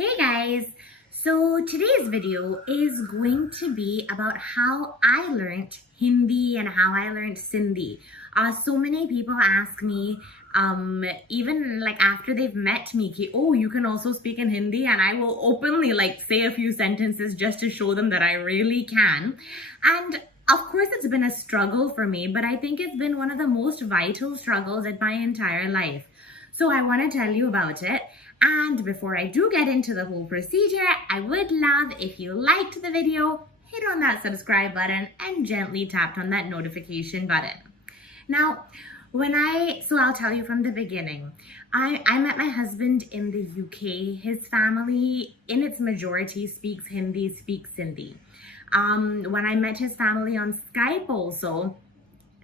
Hey guys! So today's video is going to be about how I learned Hindi and how I learned Sindhi. So many people ask me, even like after they've met me, ki, oh, you can also speak in Hindi, and I will openly like say a few sentences just to show them that I really can. And of course, it's been a struggle for me, but I think it's been one of the most vital struggles in my entire life. So I want to tell you about it. And before I do get into the whole procedure, I would love if you liked the video, hit on that subscribe button and gently tapped on that notification button. Now, I'll tell you from the beginning. I met my husband in the UK. His family, in its majority, speaks Hindi, speaks Sindhi. When I met his family on Skype also,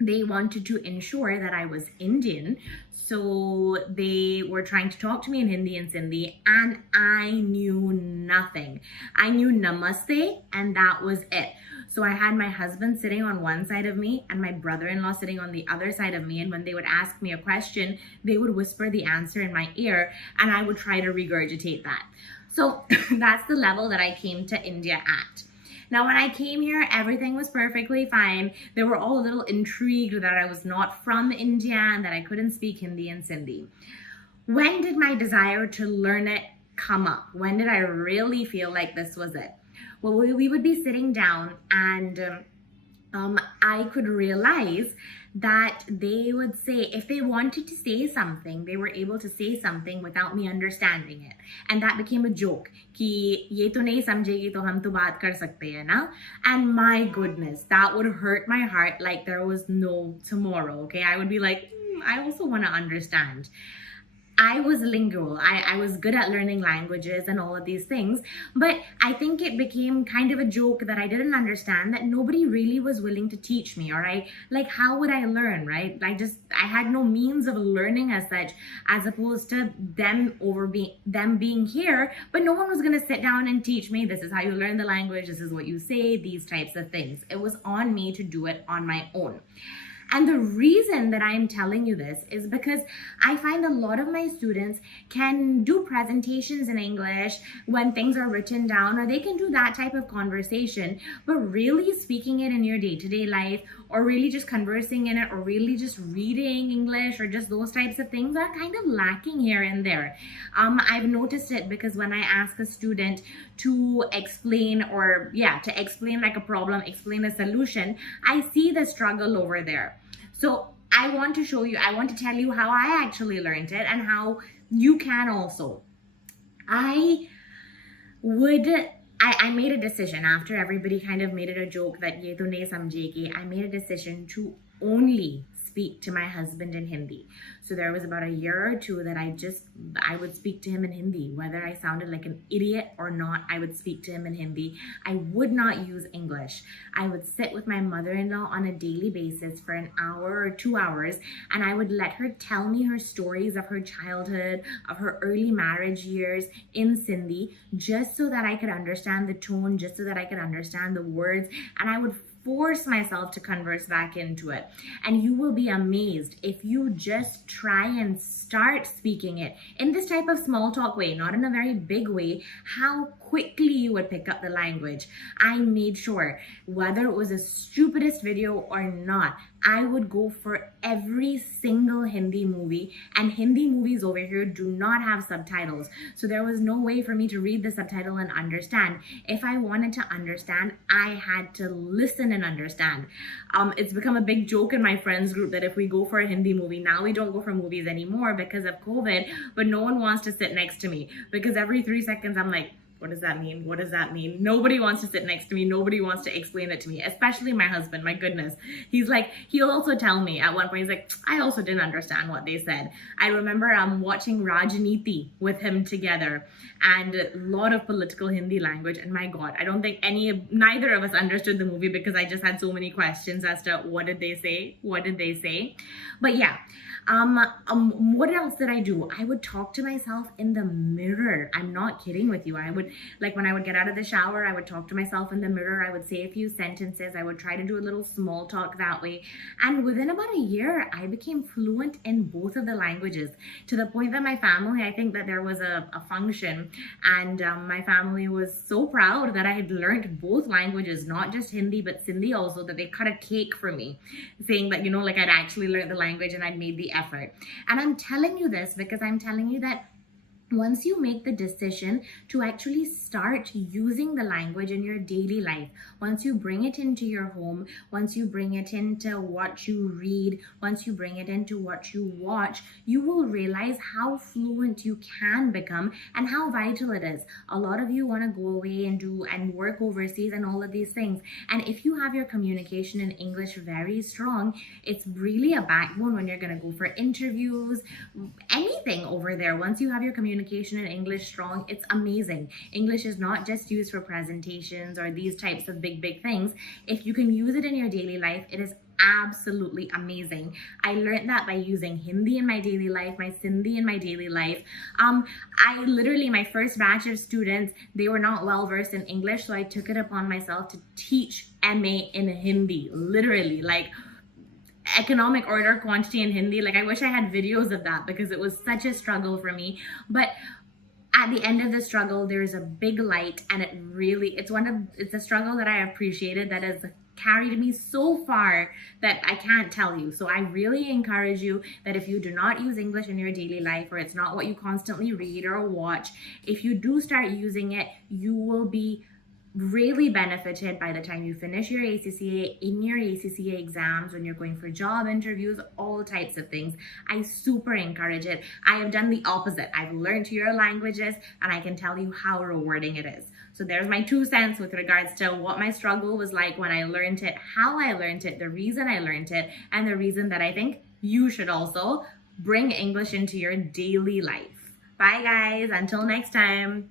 they wanted to ensure that I was Indian. So they were trying to talk to me in Hindi and Sindhi, and I knew nothing. I knew namaste, and that was it. So I had my husband sitting on one side of me and my brother-in-law sitting on the other side of me. And when they would ask me a question, they would whisper the answer in my ear, and I would try to regurgitate that. So that's the level that I came to India at. Now, when I came here, everything was perfectly fine. They were all a little intrigued that I was not from India and that I couldn't speak Hindi and Sindhi. When did my desire to learn it come up? When did I really feel like this was it? Well, we would be sitting down and I could realize that they would say, if they wanted to say something, they were able to say something without me understanding it. And that became a joke. Ki, ye to nahi samjhegi to hum to baat kar sakte hai na? And my goodness, that would hurt my heart like there was no tomorrow, okay? I would be like, I also want to understand. I was lingual. I was good at learning languages and all of these things, but I think it became kind of a joke that I didn't understand, that nobody really was willing to teach me, all right? Like, how would I learn, right? I had no means of learning as such, as opposed to them being here, but no one was going to sit down and teach me, this is how you learn the language, this is what you say, these types of things. It was on me to do it on my own. And the reason that I'm telling you this is because I find a lot of my students can do presentations in English when things are written down, or they can do that type of conversation, but really speaking it in your day-to-day life, or really just conversing in it, or really just reading English, or just those types of things are kind of lacking here and there. I've noticed it because when I ask a student to explain like a problem, explain a solution, I see the struggle over there. So I want to tell you how I actually learned it and how you can also. I made a decision after everybody kind of made it a joke that ye to nahi samjhegi. I made a decision to only speak to my husband in Hindi. So there was about a year or two that I would speak to him in Hindi. Whether I sounded like an idiot or not, I would speak to him in Hindi. I would not use English. I would sit with my mother-in-law on a daily basis for an hour or 2 hours, and I would let her tell me her stories of her childhood, of her early marriage years in Sindhi, just so that I could understand the tone, just so that I could understand the words, and I would force myself to converse back into it. And you will be amazed if you just try and start speaking it in this type of small talk way, not in a very big way, how quickly you would pick up the language. I made sure, whether it was the stupidest video or not, I would go for every single Hindi movie, and Hindi movies over here do not have subtitles. So there was no way for me to read the subtitle and understand. If I wanted to understand, I had to listen and understand. It's become a big joke in my friends group that if we go for a Hindi movie, now we don't go for movies anymore because of COVID, but no one wants to sit next to me because every 3 seconds I'm like, what does that mean? What does that mean? Nobody wants to sit next to me. Nobody wants to explain it to me, especially my husband. My goodness. He'll also tell me at one point, he's like, I also didn't understand what they said. I remember watching Rajniti with him together, and a lot of political Hindi language. And my God, I don't think neither of us understood the movie because I just had so many questions as to what did they say? What did they say? But yeah. What else did I do? I would talk to myself in the mirror. I'm not kidding with you. I would Like when I would get out of the shower, I would talk to myself in the mirror. I would say a few sentences. I would try to do a little small talk that way. And within about a year, I became fluent in both of the languages, to the point that my family, I think that there was a function, and my family was so proud that I had learned both languages, not just Hindi, but Sindhi also, that they cut a cake for me, saying that, like I'd actually learned the language and I'd made the effort. And I'm telling you this because I'm telling you that once you make the decision to actually start using the language in your daily life, once you bring it into your home, once you bring it into what you read, once you bring it into what you watch, you will realize how fluent you can become and how vital it is. A lot of you want to go away and work overseas and all of these things. And if you have your communication in English very strong, it's really a backbone when you're going to go for interviews, anything over there. Once you have your communication in English strong, it's amazing. English is not just used for presentations or these types of big things. If you can use it in your daily life, it is absolutely amazing. I learned that by using Hindi in my daily life, my Sindhi in my daily life. I literally, my first batch of students, they were not well versed in English, so I took it upon myself to teach MA in Hindi, literally, like economic order quantity in Hindi. Like, I wish I had videos of that because it was such a struggle for me. But at the end of the struggle, there's a big light, and it's a struggle that I appreciated, that has carried me so far that I can't tell you. So I really encourage you that if you do not use English in your daily life, or it's not what you constantly read or watch, if you do start using it, you will be really benefited by the time you finish your ACCA, in your ACCA exams, when you're going for job interviews, all types of things. I super encourage it. I have done the opposite. I've learned your languages, and I can tell you how rewarding it is. So there's my 2 cents with regards to what my struggle was like when I learned it, how I learned it, the reason I learned it, and the reason that I think you should also bring English into your daily life. Bye guys, until next time.